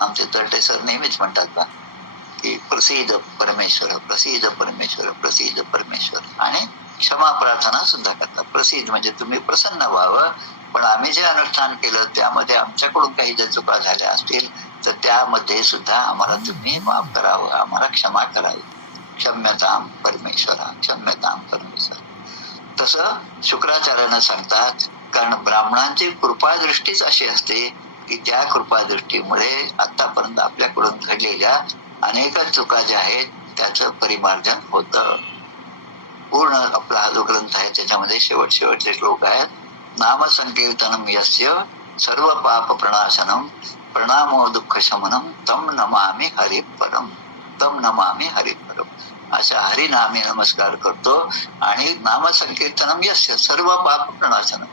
आमचे तळटे सर नेहमीच म्हणतात बा की प्रसिद्ध परमेश्वर, प्रसिद्ध परमेश्वर, प्रसिद्ध परमेश्वर, आणि क्षमा प्रार्थना सुद्धा करतात. प्रसिद्ध म्हणजे तुम्ही प्रसन्न व्हावं, पण आम्ही जे अनुष्ठान केलं त्यामध्ये आमच्याकडून काही जर चुका झाल्या असतील तर त्यामध्ये सुद्धा आम्हाला तुम्ही माफ करावं, आम्हाला क्षमा करावी. क्षम्यताम परमेश्वरा, क्षम्यताम परमेश्वर. तसं शुक्राचार्यांना सांगतात, कारण ब्राह्मणांची कृपादृष्टीच अशी असते की त्या कृपादृष्टीमुळे आतापर्यंत आपल्याकडून घडलेल्या अनेक चुका ज्या आहेत त्याचं परिमार्जन होतं. पूर्ण आपला हा जो ग्रंथ आहे त्याच्यामध्ये शेवटचे श्लोक आहेत. नाम संकीर्तनम यस्य सर्व पाप प्रणाशनम प्रणामो दुःख शमनम तम नमामि हरिपरम, तम नमामि हरिपरम. अशा हरिनामी नमस्कार करतो आणि नाम संकीर्तनम यस्य सर्व पाप प्रणाशनम,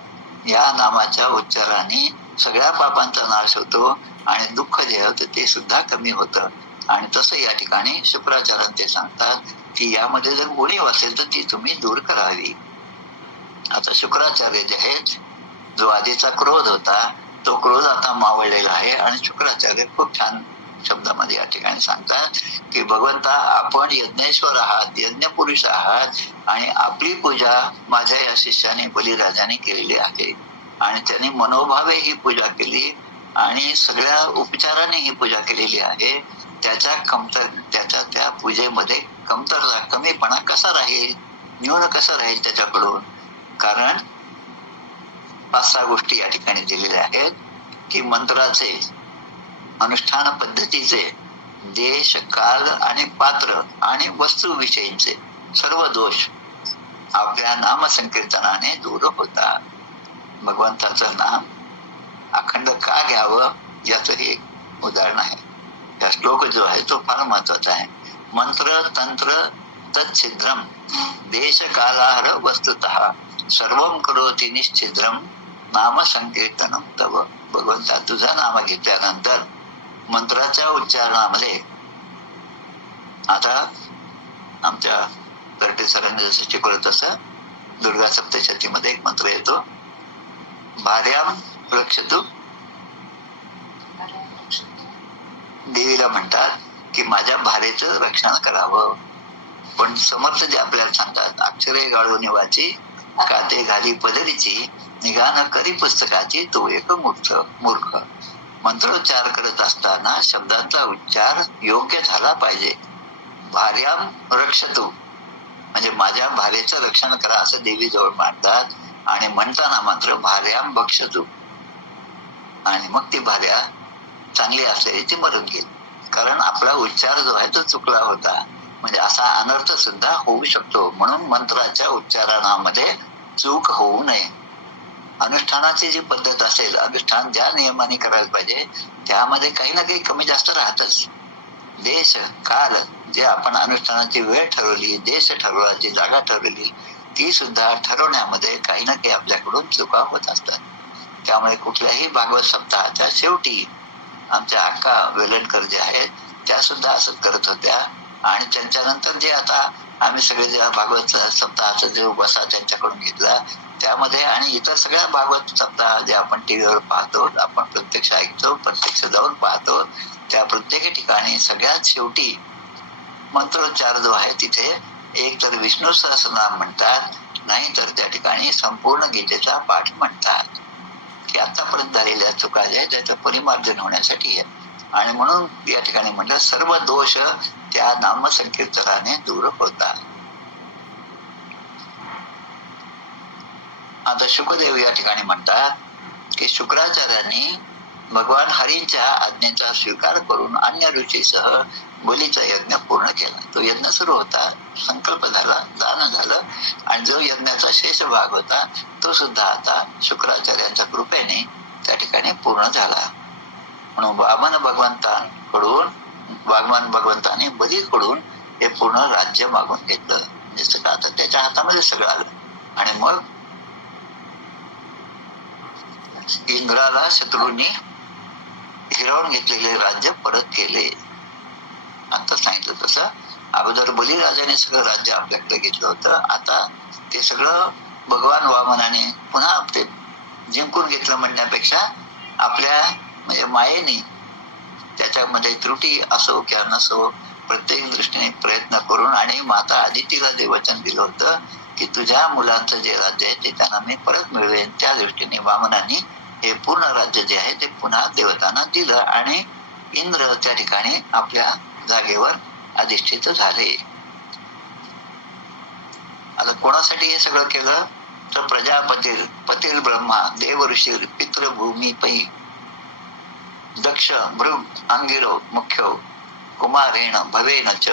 या नामाच्या उच्चाराने सगळ्या पापांचा नाश होतो आणि दुःख जे होतं ते सुद्धा कमी होतं. आणि तसं या ठिकाणी शुक्राचार्य ते सांगतात की यामध्ये जर उणीव असेल तर ती तुम्ही दूर करावी. आता शुक्राचार्य जे आहेत, जो आधीचा क्रोध होता तो क्रोध आता मावळलेला आहे आणि शुक्राचार्य खूप छान शब्दामध्ये या ठिकाणी सांगतात की भगवंता आपण यज्ञेश्वर आहात, यज्ञ पुरुष आहात आणि आपली पूजा माझ्या या शिष्याने बलिराजाने केलेली आहे आणि त्यांनी मनोभावे ही पूजा केली आणि सगळ्या उपचाराने ही पूजा केलेली आहे. त्याच्या त्या पूजेमध्ये कमतरता कमीपणा कसा राहील, न्यून कसं राहील त्याच्याकडून. कारण 5-6 गोष्टी या ठिकाणी दिलेल्या आहेत की मंत्राचे, अनुष्ठान पद्धतीचे, देश काल आणि पात्र आणि वस्तू विषयीचे सर्व दोष आपल्या नाम संकीर्तनाने दूर होतात. भगवंताचं नाम अखंड का घ्यावं याचं हे एक उदाहरण आहे. हा श्लोक जो आहे तो फार महत्वाचा आहे. मंत्र तंत्र तच्छिद्रम देश कालाहर वस्तुतः सर्वम करोति निश्चिद्रम नाम संकीर्तनम तव. भगवंता तुझं नाम घेतल्यानंतर मंत्राच्या उच्चारणामध्ये, आता आमच्या कर्टे सरांनी जसं शिकवलं तसं दुर्गा सप्तशतीमध्ये एक मंत्र येतो, भार्याम रक्षतु. देवीला म्हणतात की माझ्या भारेचं रक्षण करावं. पण समर्थ जे आपल्याला सांगतात, अक्षरे गाळून निवाची काते घाली पदरीची निघान करी पुस्तकाची तो एक मूर्ख. मंत्रोच्चार करत असताना शब्दांचा उच्चार योग्य झाला पाहिजे. भार्याम रक्षतु म्हणजे माझ्या भारेचं रक्षण करा असं देवी जवळ मांडतात आणि म्हणताना मात्र भार्याम भक्षतु, आणि मग ती भार्या चांगली असलेली ती मरून गेली. कारण आपला उच्चार जो आहे तो चुकला होता, म्हणजे असा अनर्थ सुद्धा होऊ शकतो. म्हणून मंत्राच्या उच्चारणामध्ये चूक होऊ नये. अनुष्ठानाची जी पद्धत असेल, अनुष्ठान ज्या नियमाने करायला पाहिजे त्यामध्ये काही ना काही कमी जास्त राहतच. देश काल जे आपण अनुष्ठानाची वेळ ठरवली, देश ठरवला, जी जागा ठरवली, ती सुद्धा ठरवण्यामध्ये काही ना काही आपल्याकडून चुका होत असतात. त्यामुळे कुठल्याही भागवत सप्ताहाच्या शेवटी आमच्या अक्का वेलणकर जे आहेत त्या सुद्धा असंच करत होत्या. आणि त्यांच्यानंतर जे आता आम्ही सगळे जे भागवत सप्ताहाचा जे उपासा त्यांच्याकडून घेतला त्यामध्ये, आणि इतर सगळ्या भागवत सप्ताह जे आपण टीव्हीवर पाहतो, आपण प्रत्यक्ष ऐकतो, प्रत्यक्ष जाऊन पाहतो, त्या प्रत्येक ठिकाणी सगळ्यात शेवटी मंत्रोच्चार जो आहे तिथे एक तर विष्णू सहस्रनाम म्हणतात, नाही तर त्या ठिकाणी संपूर्ण गीतेचा पाठ म्हणतात. की आतापर्यंत झालेल्या चुका ज्या आहेत त्याचं परिमार्जन होण्यासाठी आहे. आणि म्हणून या ठिकाणी म्हटलं सर्व दोष त्या नाम संकीर्तनाने दूर होतात. आता शुकदेव या ठिकाणी म्हणतात की शुक्राचार्यांनी भगवान हरींच्या आज्ञेचा स्वीकार करून अन्य ऋषीसह बलीचा यज्ञ पूर्ण केला. तो यज्ञ सुरू होता, संकल्प झाला, दान झालं, आणि जो यज्ञाचा शेष भाग होता तो सुद्धा आता शुक्राचार्यांच्या कृपेने त्या ठिकाणी पूर्ण झाला. म्हणून वामन भगवंताने बलीकडून हे पूर्ण राज्य मागून घेतलं. जसं आता त्याच्या हातामध्ये सगळं आलं. आणि मग इंद्राला शत्रूंनी हिरावून घेतलेले राज्य परत केले. आता सांगितलं तसं अगोदर बलिराजाने सगळं राज्य आपल्याकडे घेतलं होतं. आता ते सगळं भगवान वामनाने पुन्हा ते जिंकून घेतलं म्हणण्यापेक्षा आपल्या म्हणजे मायेने त्याच्यामध्ये त्रुटी असो किंवा नसो प्रत्येक दृष्टीने प्रयत्न करून, आणि माता आदितीला जे वचन दिलं होतं की तुझ्या मुलांचं जे राज्य आहे ते त्यांना मी परत मिळवेन, त्या दृष्टीने वामनाने हे पूर्ण राज्य जे आहे ते पुन्हा देवतांना दिलं आणि इंद्र त्या ठिकाणी आपल्या जागेवर अधिष्ठित झाले. आता कोणासाठी हे सगळं केलं तर पतिर ब्रह्मा देव ऋषी पितृभूमी पै दक्ष भृग अंगिरो मुख्यो कुमारेण भवेन च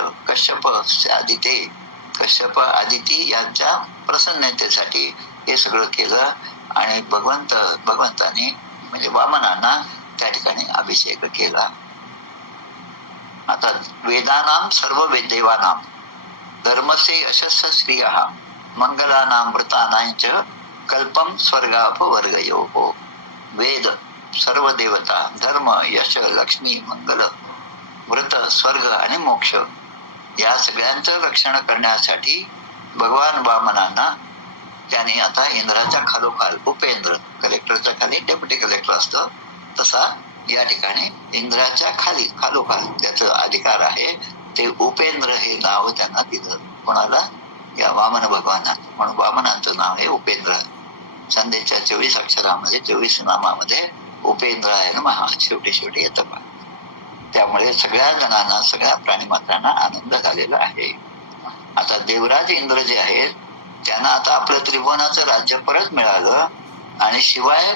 कश्यप आदिती यांच्या प्रसन्नतेसाठी हे सगळं केलं. आणि भगवंताने म्हणजे वामनांना त्या ठिकाणी अभिषेक केला. आता वेदानां सर्व देवानां धर्मसे यशस्स श्रियः मंगलानां मृतानां च कल्पम स्वर्गापवर्गयोः. वेद, सर्व देवता, धर्म, यश, लक्ष्मी, मंगल, व्रत, स्वर्ग आणि मोक्ष या सगळ्यांचं रक्षण करण्यासाठी भगवान वामनांना त्याने आता इंद्राच्या खालोखाल उपेंद्र, कलेक्टरच्या खाली डेप्युटी कलेक्टर असतो तसा या ठिकाणी इंद्राच्या खालोखाल त्याचा अधिकार आहे ते उपेंद्र हे नाव त्यांना दिलं. कोणाला? या वामन भगवानांना. म्हणून वामनांचं नाव हे उपेंद्र. संदेच्या 24 अक्षरामध्ये 24 नामामध्ये उपेंद्र आहे ना शेवटी येतं. त्यामुळे सगळ्या जणांना सगळ्या प्राणीमात्रांना आनंद झालेला आहे. आता देवराज इंद्र जे आहेत त्यांना आता आपलं त्रिभुवनाचं राज्य परत मिळालं आणि शिवाय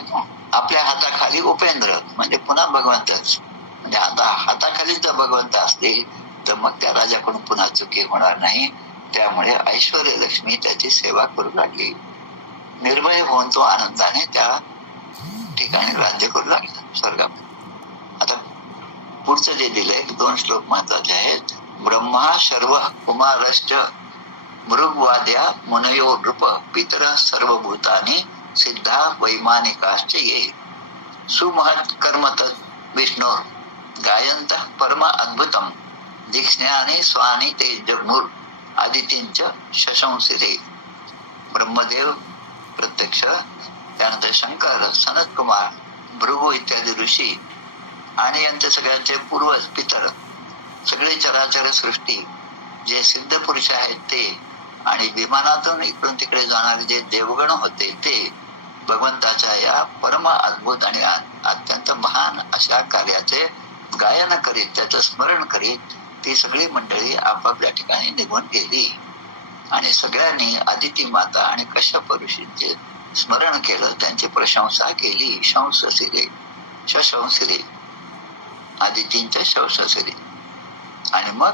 आपल्या हाताखाली उपेंद्र म्हणजे पुन्हा भगवंतच. म्हणजे आता हाताखाली जर भगवंत असतील तर मग त्या राजाकडून पुन्हा चुकी होणार नाही. त्यामुळे ऐश्वर्य लक्ष्मी त्याची सेवा करू लागली. निर्भय होऊन तो आनंदाने त्या ठिकाणी राज्य करू लागला स्वर्गामध्ये. आता पुढचं जे दिलंय 2 श्लोक महत्वाचे आहेत. ब्रह्मा शर्व कुमारश्च मृगवाद्या मुनयो नृप पितर सर्वभूतानि सिद्धा वैमानिकाश्च ये सुमहत् कर्म तत् विष्णु गायंत परम अद्भुतम दीक्षाने स्वानी ते जगमुर आदितींच शशंसिरे. ब्रह्मदेव प्रत्यक्ष, त्यानंतर शंकर, सनत कुमार, भृगु इत्यादी ऋषी आणि यांचे सगळ्यांचे पूर्वज पितर, सगळे चराचर सृष्टी, जे सिद्ध पुरुष आहेत ते आणि विमानातून इकडून तिकडे जाणारे जे देवगण होते ते भगवंताच्या या परम अद्भुत आणि अत्यंत महान अशा कार्याचे गायन करीत, त्याचं स्मरण करीत ती सगळी मंडळी आपापल्या ठिकाणी निघून गेली. आणि सगळ्यांनी आदिती माता आणि कश्यप ऋषींचे स्मरण केलं, त्यांची प्रशंसा केली. शशंसिरे आदितींच्या शशंसिरे. आणि मग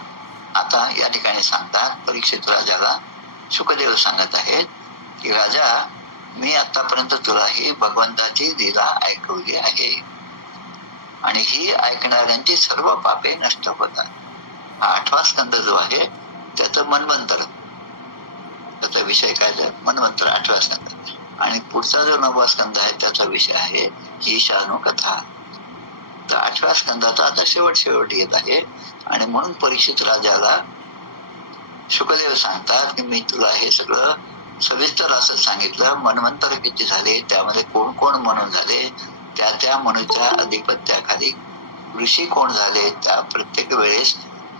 आता या ठिकाणी सांगतात परीक्षित राजाला शुकदेव सांगत आहेत की राजा, मी आतापर्यंत तुला ही भगवंताची लीला ऐकवली आहे आणि ही ऐकणाऱ्यांची सर्व पापे नष्ट होतात. हा 8वा स्कंद जो आहे त्याचं मनवंतर, त्याचा विषय काय आहे? मनवंतर 8व्या स्कंद. आणि पुढचा जो 9वा स्कंद आहे त्याचा विषय आहे ईशानु कथा. तर 8व्या स्कंदाचा आता शेवट येत आहे. आणि म्हणून परीक्षित राजाला शुकदेव सांगतात की मी तुला हे सगळं सविस्तर असं सांगितलं. मनवंतर किती झाले, त्यामध्ये कोण कोण म्हणून झाले, त्या मनुच्या अधिपत्याखाली ऋषी कोण झाले, त्या प्रत्येक वेळेस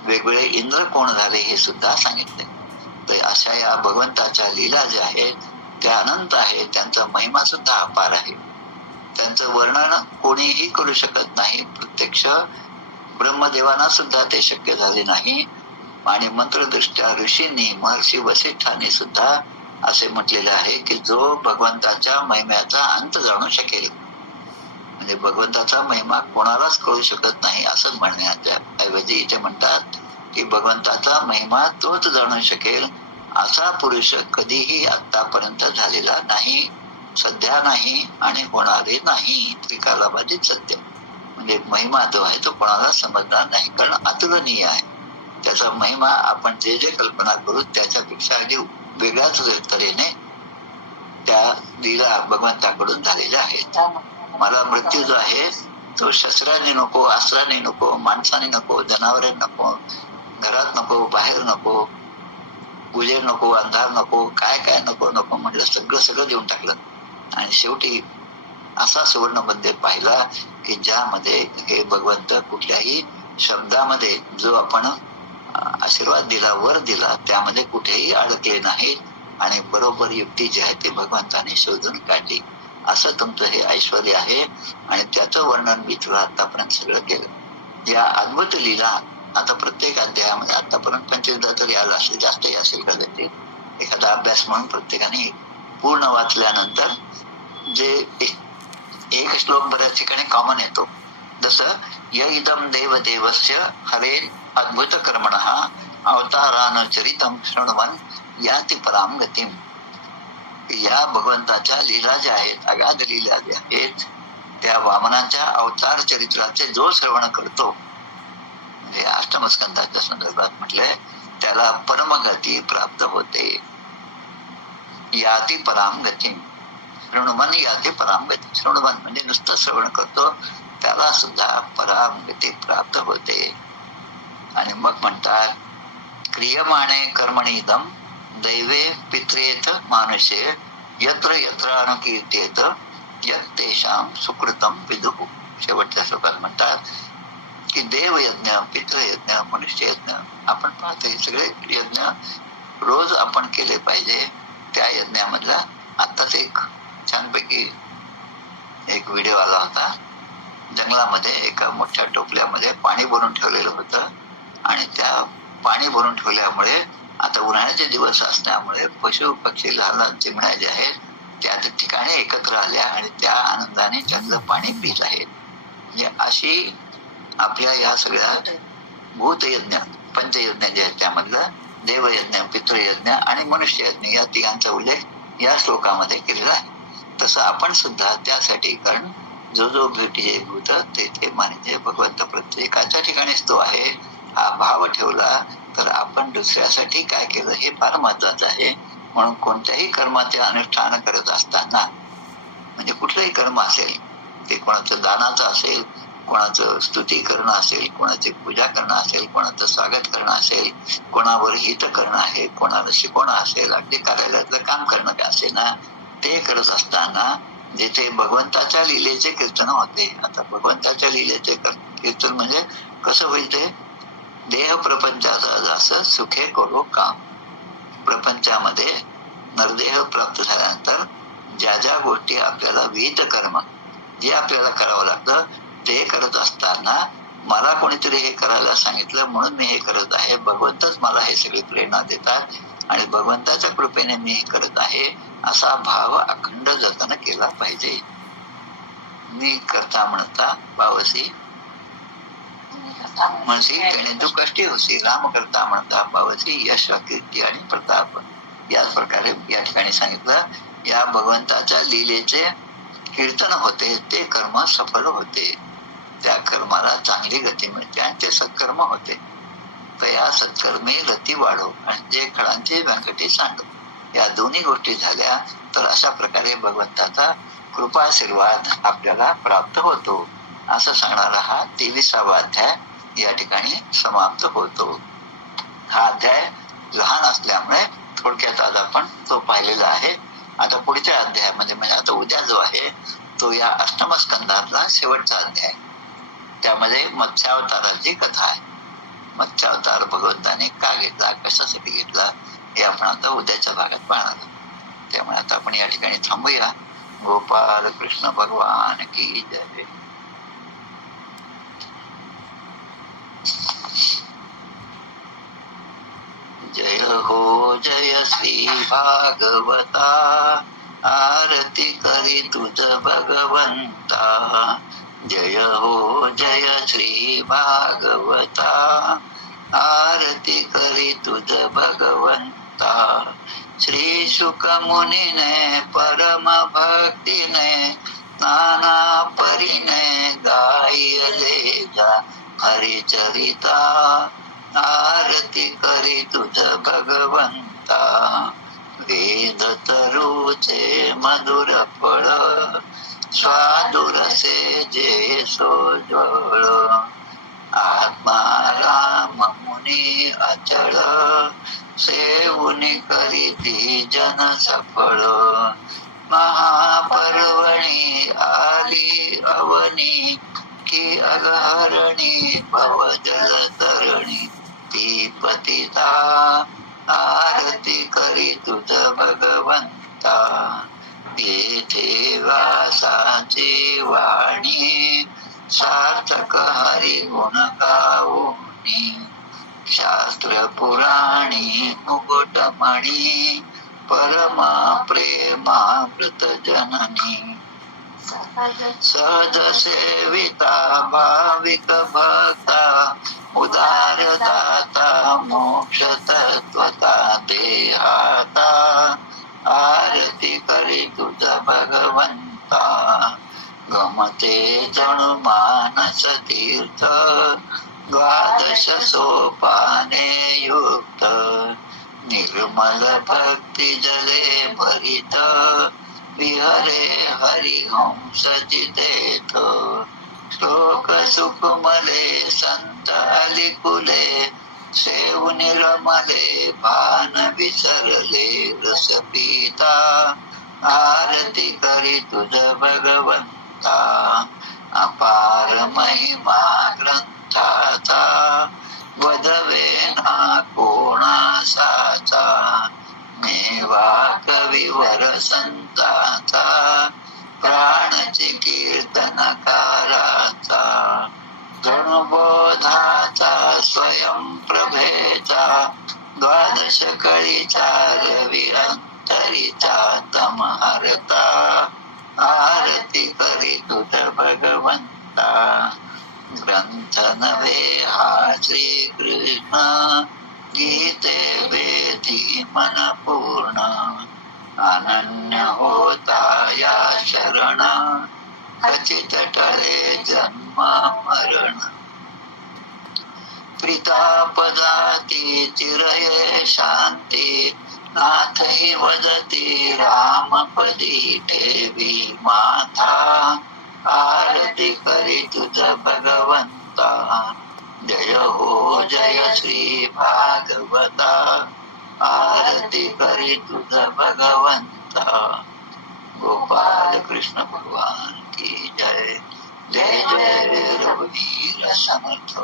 वेगवेगळे इंद्र कोण झाले हे सुद्धा सांगितले. तर अशा या भगवंताच्या लीला ज्या आहेत त्या अनंत आहेत. त्यांचा महिमा सुद्धा अपार आहे. त्यांचं वर्णन कोणीही करू शकत नाही. प्रत्यक्ष ब्रह्मदेवांना सुद्धा ते शक्य झाले नाही. आणि मंत्रदृष्ट्या ऋषींनी, महर्षी वसिष्ठांनी सुद्धा असे म्हटलेले आहे की जो भगवंताच्या महिम्याचा अंत जाणू शकेल, म्हणजे भगवंताचा महिमा कोणालाच कळू शकत नाही असं म्हणण्याच्या ऐवजी इथे म्हणतात की भगवंताचा महिमा तोच जाणू शकेल असा पुरुष कधीही आतापर्यंत झालेला नाही, सध्या नाही आणि होणारे नाही. त्रिकालाबाधित सत्य म्हणजे महिमा जो आहे तो कोणाला समजणार नाही, कारण अतुलनीय आहे. त्याचा महिमा आपण जे जे कल्पना करू त्याच्यापेक्षा अगदी वेगळ्याच तऱ्हेने त्या लीला भगवंताकडून झालेल्या आहेत. मला मृत्यू जो आहे तो शस्त्राने नको, अस्त्राने नको, माणसाने नको, जनावरे नको, घरात नको, बाहेर नको, उजेड नको, अंधार नको, काय नको म्हटलं, सगळं देऊन टाकलं. आणि शेवटी असा सुवर्णमध्ये पाहिला की ज्यामध्ये हे भगवंत कुठल्याही शब्दामध्ये जो आपण आशीर्वाद दिला, वर दिला, त्यामध्ये कुठेही अडकले नाही आणि बरोबर युक्ती जी आहे ती भगवंताने शोधून काढली. असं तुमचं हे ऐश्वर्य आहे आणि त्याचं वर्णन मी तुला आतापर्यंत सगळं केलं. या अद्भुत लीला आता प्रत्येक अध्यायामध्ये आतापर्यंत 25 तरी आला असेल, जास्तही असेल कदाचित. एखादा अभ्यास म्हणून प्रत्येकाने पूर्ण वाचल्यानंतर जे एक श्लोक बऱ्याच ठिकाणी कॉमन येतो, जसं य इदम देवदेवस्य हरे अद्भुत कर्मणः अवतारान चरितम शृण्वन् याति पराम गतिम. या भगवंताच्या लीला ज्या आहेत, अगाध लीला ज्या आहेत, त्या वामनाच्या अवतार चरित्राचे जो श्रवण करतो, म्हणजे अष्टमस्कंदाच्या संदर्भात म्हटलंय, त्याला परमगती प्राप्त होते. याति पराम गतिम शृण्वन् याति पराम गती. शृण्वन् म्हणजे नुसतं श्रवण करतो त्याला सुद्धा पराम गती प्राप्त होते. आणि मग म्हणतात क्रियमाणे कर्मणीदम दैवे पित्रेत मानुषे यत्र यत्र अनुकीर्तेत यत् तेषां सुकृतम विदुः. शेवटच्या श्लोकात म्हणतात की देवयज्ञ, पितृयज्ञ, मनुष्ययज्ञ आपण पाहतो हे सगळे यज्ञ रोज आपण केले पाहिजे. त्या यज्ञामधला आत्ताच एक छानपैकी एक व्हिडिओ आला होता. जंगलामध्ये एका मोठ्या टोपल्यामध्ये पाणी भरून ठेवलेलं होतं आणि त्या पाणी भरून ठेवल्यामुळे आता उन्हाळ्याचे दिवस असल्यामुळे पशु पक्षी लहान लहान चिमण्या जे आहेत त्या ठिकाणी एकत्र आल्या आणि त्या आनंदाने त्यातलं पाणी पित आहेत. म्हणजे अशी आपल्या या सगळ्या भूतयज्ञ, पंचयज्ञ जे आहेत त्यामधलं देवयज्ञ, पितृयज्ञ आणि मनुष्ययज्ञ या तिघांचा उल्लेख या श्लोकामध्ये केलेला आहे. तसं आपण सुद्धा त्यासाठी, कारण जो जो भेटीचे भूत ते मानिजे भगवंत प्रत्येकाच्या ठिकाणीच तो आहे हा भाव ठेवला तर आपण दुसऱ्यासाठी काय केलं हे फार महत्वाचं आहे. म्हणून कोणत्याही कर्माचे अनुष्ठान करत असताना, म्हणजे कुठलंही कर्म असेल ते कोणाचं दानाचं असेल, कोणाचं स्तुती करणं असेल, कोणाची पूजा करणं असेल, कोणाचं स्वागत करणं असेल, कोणावर हित करणं आहे, कोणाला शिकवणं असेल, अगदी कार्यालयातलं काम करणं काय असेल ना, ते करत असताना जिथे भगवंताच्या लीलेचे कीर्तन होते. आता भगवंताच्या लीलेचे कीर्तन म्हणजे कसं होईल ते, देह प्रपंचाचा जसं सुखे करो काम. प्रपंचामध्ये नरदेह प्राप्त झाल्यानंतर ज्या ज्या गोष्टी आपल्याला विहित कर्म जे आपल्याला करावं लागतं ते करत असताना मला कोणीतरी हे करायला सांगितलं म्हणून मी हे करत आहे, भगवंतच मला हे सगळी प्रेरणा देतात आणि भगवंताच्या कृपेने मी हे करत आहे असा भाव अखंड जतन केला पाहिजे. मी करता म्हणता पावसी म्हणसी त्याने तू कष्टी होसी, राम करता म्हणता पावसी यश कीर्ती आणि प्रताप. याच प्रकारे या ठिकाणी सांगितलं या भगवंताच्या लीलेचे कीर्तन होते, ते कर्म सफल होते, त्या कर्माला चांगली गती मिळते आणि ते सत्कर्म होते. तर या सत्कर्मी रती वाढव आणि जे खळांचे व्यंकटी सांडव, या दोन्ही गोष्टी झाल्या तर अशा प्रकारे भगवंताचा कृपाशीर्वाद आपल्याला प्राप्त होतो. असं सांगणारा हा 23वा अध्याय या ठिकाणी समाप्त होतो. हा अध्याय लहान असल्यामुळे थोडक्यात आज आपण तो पाहिलेला आहे. आता पुढच्या अध्यायामध्ये म्हणजे आता उद्या जो आहे तो या अष्टम स्कंधातला शेवटचा अध्याय. त्यामध्ये मत्स्यावताराची कथा आहे. मत्स्यावतार भगवंताने का घेतला, कशासाठी घेतला हे आपण आता उद्याच्या भागात पाहणार आहोत. त्यामुळे आता आपण या ठिकाणी थांबूया. गोपाल कृष्ण भगवान की जय. जय हो जय श्री भागवता, आरती करी तुझ भगवंता. जय हो जय श्री भागवता, आरती करी तुझ भगवंता. श्री शुक मुनीने परम भक्तीने नाना परीने गायले जा हरिचरिता. आरती करी तुझ भगवंता. वेद तरुचे मधुर फळ, स्वादुरसे जे सोज्वळ. आत्मा राम मुनी अचळ, सेवुनी करीती जन सफळ. महापर्वणी आली अवनी, की अगहरणी भवजल तरणी. ती पतिता आरती करी तुझ भगवंता. येथे वासाची वाणी, सार्थक हरी गुण गाऊनी. शास्त्र पुराणी मुकुटमणी, परमा प्रेमामृत जननी. सहज सेविता भाविक भक्ता, उदार दाता मोक्ष तत्वता देहाता. आरती करी तुझ भगवंता. गमते जणू मानस तीर्थ, द्वादश सोपाने युक्त. निर्मल भक्ती जले भरित, विहरे हरिहंस जितेथ. श्लोक सुकुमले संत अलिकुले, सेवुनी रमले भान विसरले रस पिता. आरती करी तुझ भगवंता. अपार महिमा ग्रंथाचा, वदवे ना कोणासाचा. मेवा कविवर संताचा, प्राणची कीर्तनकाराचा. धनुबोधाचा स्वयंप्रभेचा, द्वादश कळीचा रवी अंतरीचा. तमहरता आरती करी तुझ भगवंता. ग्रंथ नव्हे हा श्रीकृष्ण, गीते वेदी मन पूर्ण. अनन्य होता या शरण, खचित टळे जन्म मरण. प्रीतापदाती चिरये शांती, नाथ हि वदती रामपदी ठेवी माथा. आरती करी तुझ भगवंता, जय हो जय श्री भागवता. आरती करी तुझ भगवंता. गोपाल कृष्ण भगवान की जय. जय जय रघुवीर समर्थ.